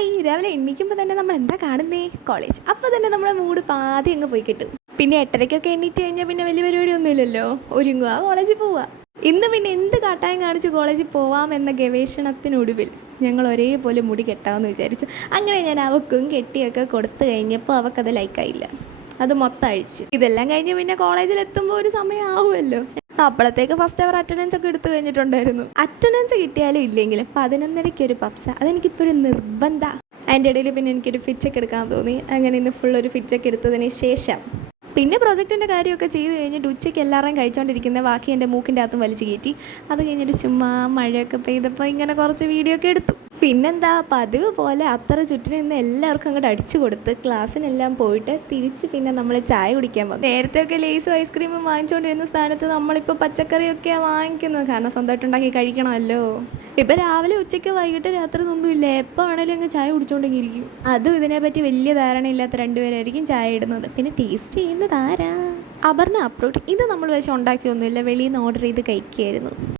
Hi, രാവിലെ എണീക്കുമ്പോൾ തന്നെ നമ്മൾ എന്താ കാണുന്നേ? കോളേജ്. അപ്പോൾ തന്നെ നമ്മുടെ മൂഡ് പാതി അങ്ങ് പോയി കിട്ടും. പിന്നെ 8:30-ക്കൊക്കെ എണീറ്റ് കഴിഞ്ഞാൽ പിന്നെ വലിയ പരിപാടിയൊന്നുമില്ലല്ലോ, ഒരുങ്ങുക, കോളേജിൽ പോവുക. ഇന്ന് പിന്നെ എന്ത് കാട്ടായം കാണിച്ച് കോളേജിൽ പോവാമെന്ന ഗവേഷണത്തിനൊടുവിൽ ഞങ്ങൾ ഒരേപോലെ മുടി കെട്ടാമെന്ന് വിചാരിച്ചു. അങ്ങനെ ഞാൻ അവക്കും കെട്ടിയൊക്കെ കൊടുത്തു കഴിഞ്ഞപ്പോൾ അവൾക്കത് ലൈക്കായില്ല, അത് മൊത്തം അഴിച്ച്. ഇതെല്ലാം കഴിഞ്ഞ് പിന്നെ കോളേജിലെത്തുമ്പോൾ ഒരു സമയം ആവുമല്ലോ. അപ്പോഴത്തേക്ക് ഫസ്റ്റ് അവർ അറ്റൻഡൻസ് ഒക്കെ എടുത്തു കഴിഞ്ഞിട്ടുണ്ടായിരുന്നു. അറ്റൻഡൻസ് കിട്ടിയാലും ഇല്ലെങ്കിലും 11:30 ഒരു പപ്സ, അതെനിക്കിപ്പോൾ ഒരു നിർബന്ധം. അതിൻ്റെ ഇടയിൽ പിന്നെ എനിക്കൊരു ഫിച്ചൊക്കെ എടുക്കാൻ തോന്നി. അങ്ങനെ ഇന്ന് ഫുൾ ഒരു ഫിച്ചൊക്കെ എടുത്തതിന് ശേഷം പിന്നെ പ്രൊജക്റ്റിൻ്റെ കാര്യമൊക്കെ ചെയ്ത് കഴിഞ്ഞിട്ട് ഉച്ചയ്ക്ക് എല്ലാവരും കഴിച്ചുകൊണ്ടിരിക്കുന്ന ബാക്കി എൻ്റെ മൂക്കിൻ്റെ അകത്തും വലിച്ചു കയറ്റി. അത് കഴിഞ്ഞിട്ട് ചുമ്മാ മഴയൊക്കെ പെയ്തപ്പോൾ ഇങ്ങനെ കുറച്ച് വീഡിയോ ഒക്കെ എടുത്തു. പിന്നെന്താ, പതിവ് പോലെ അത്ര ചുറ്റിനും നിന്ന് എല്ലാവർക്കും അങ്ങോട്ട് അടിച്ചു കൊടുത്ത് ക്ലാസ്സിനെല്ലാം പോയിട്ട് തിരിച്ച് പിന്നെ നമ്മൾ ചായ കുടിക്കാൻ പോകും. നേരത്തെയൊക്കെ ലേസും ഐസ്ക്രീമും വാങ്ങിച്ചുകൊണ്ടിരുന്ന സ്ഥാനത്ത് നമ്മളിപ്പോൾ പച്ചക്കറിയൊക്കെയാണ് വാങ്ങിക്കുന്നത്, കാരണം സ്വന്തമായിട്ടുണ്ടാക്കി കഴിക്കണമല്ലോ. ഇപ്പം രാവിലെ ഉച്ചയ്ക്ക് വൈകിട്ട് രാത്രി ഒന്നുമില്ല, എപ്പോൾ ആണെങ്കിലും അങ്ങ് ചായ കുടിച്ചുകൊണ്ടെങ്കിരിക്കും. അതും ഇതിനെപ്പറ്റി വലിയ ധാരണയില്ലാത്ത രണ്ടുപേരായിരിക്കും ചായ ഇടുന്നത്. പിന്നെ ടേസ്റ്റ് ചെയ്യുന്നത് ആരാ? അപർണ അപ്രൂട്ട്. ഇത് നമ്മൾ വെച്ച് ഉണ്ടാക്കിയൊന്നുമില്ല, വെളിയിൽ നിന്ന് ഓർഡർ ചെയ്ത് കഴിക്കുകയായിരുന്നു.